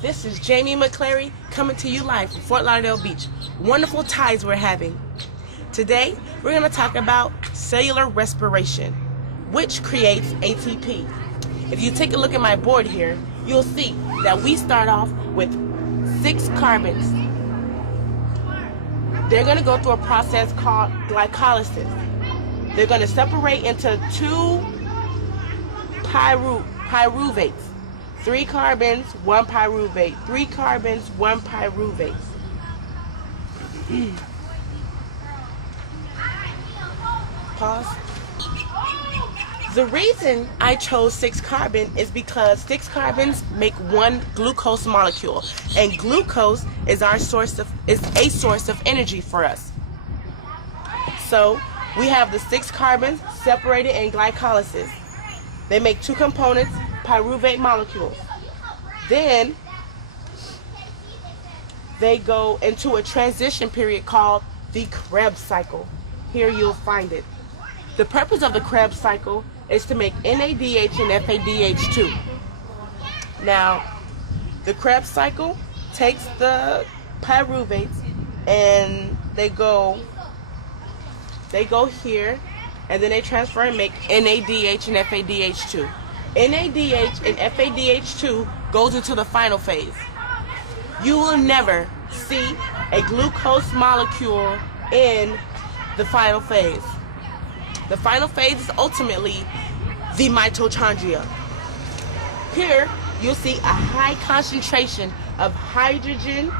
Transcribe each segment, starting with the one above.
This is Jamie McClary coming to you live from Fort Lauderdale Beach. Wonderful tides we're having. Today, we're going to talk about cellular respiration, which creates ATP. If you take a look at my board here, you'll see that we start off with 6 carbons. They're going to go through a process called glycolysis. They're going to separate into 2 pyruvates. 3 carbons, 1 pyruvate. 3 carbons, 1 pyruvate. Pause. The reason I chose 6 carbon is because 6 carbons make 1 glucose molecule, and glucose is a source of energy for us. So we have the 6 carbons separated in glycolysis. They make 2 components, pyruvate molecules. Then they go into a transition period called the Krebs cycle. Here you'll find it. The purpose of the Krebs cycle is to make NADH and FADH2. Now, the Krebs cycle takes the pyruvates and they go here, and then they transfer and make NADH and FADH2. NADH and FADH2 goes into the final phase. You will never see a glucose molecule in the final phase. The final phase is ultimately the mitochondria. Here, you'll see a high concentration of hydrogen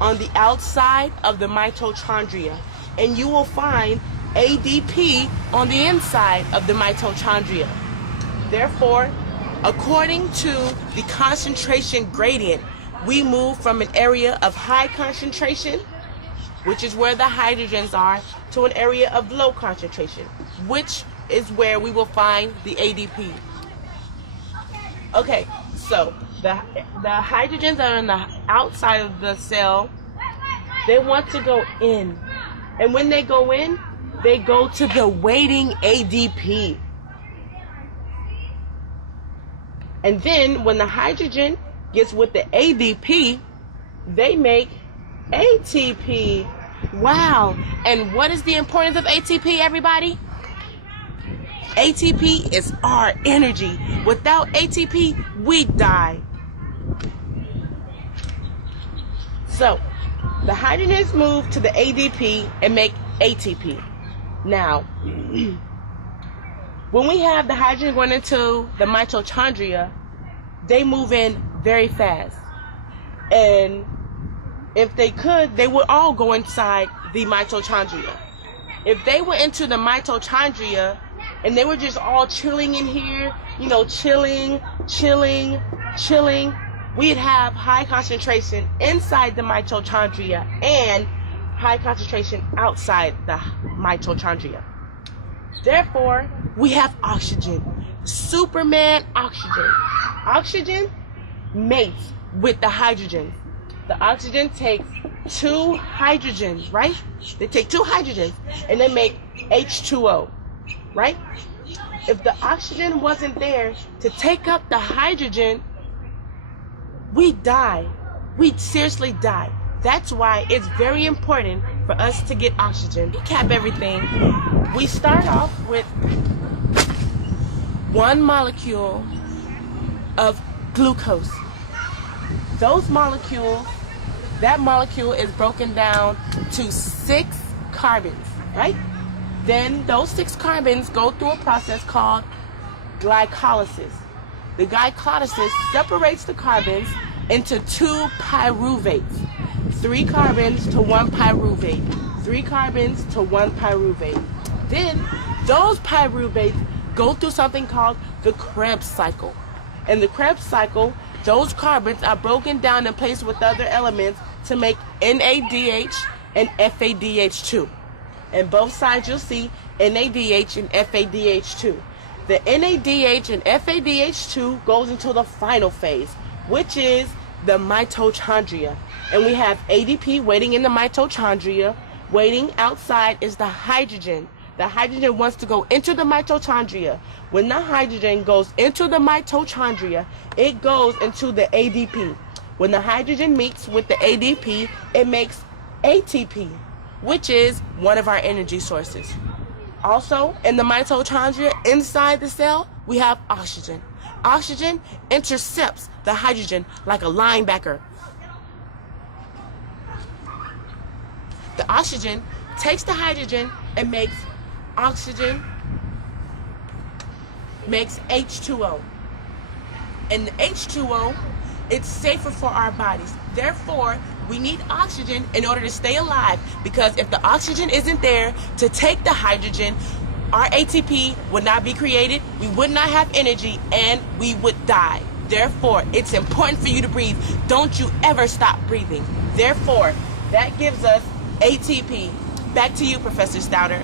on the outside of the mitochondria, and you will find ADP on the inside of the mitochondria. Therefore, according to the concentration gradient, we move from an area of high concentration, which is where the hydrogens are, to an area of low concentration, which is where we will find the ADP. Okay, so the hydrogens that are on the outside of the cell, they want to go in. And when they go in, they go to the waiting ADP. And then when the hydrogen gets with the ADP, they make ATP. Wow. And what is the importance of ATP, everybody? ATP is our energy. Without ATP, we die. So, the hydrogens move to the ADP and make ATP. Now, when we have the hydrogen going into the mitochondria, they move in very fast. And if they could, they would all go inside the mitochondria. If they went into the mitochondria and they were just all chilling in here, chilling, we'd have high concentration inside the mitochondria and high concentration outside the mitochondria. Therefore, we have oxygen. Superman oxygen. Oxygen mates with the hydrogen. The oxygen takes 2 hydrogens, right? They take 2 hydrogens and they make H2O, right? If the oxygen wasn't there to take up the hydrogen, we'd die. We'd seriously die. That's why it's very important for us to get oxygen. Recap everything. We start off with 1 molecule of glucose. That molecule is broken down to 6 carbons, right? Then those 6 carbons go through a process called glycolysis. The glycolysis separates the carbons into 2 pyruvates. 3 carbons to 1 pyruvate. 3 carbons to 1 pyruvate. Then those pyruvates go through something called the Krebs cycle. In the Krebs cycle, those carbons are broken down and placed with other elements to make NADH and FADH2. And both sides you'll see NADH and FADH2. The NADH and FADH2 goes into the final phase, which is the mitochondria. And we have ADP waiting in the mitochondria. Waiting outside is the hydrogen. The hydrogen wants to go into the mitochondria. When the hydrogen goes into the mitochondria, it goes into the ADP. When the hydrogen meets with the ADP, it makes ATP, which is one of our energy sources. Also, in the mitochondria inside the cell, we have oxygen. Oxygen intercepts the hydrogen like a linebacker. The oxygen takes the hydrogen and makes H2O. And the H2O, it's safer for our bodies. Therefore, we need oxygen in order to stay alive, because if the oxygen isn't there to take the hydrogen, our ATP would not be created, we would not have energy, and we would die. Therefore, it's important for you to breathe. Don't you ever stop breathing. Therefore, that gives us ATP. Back to you, Professor Stouter.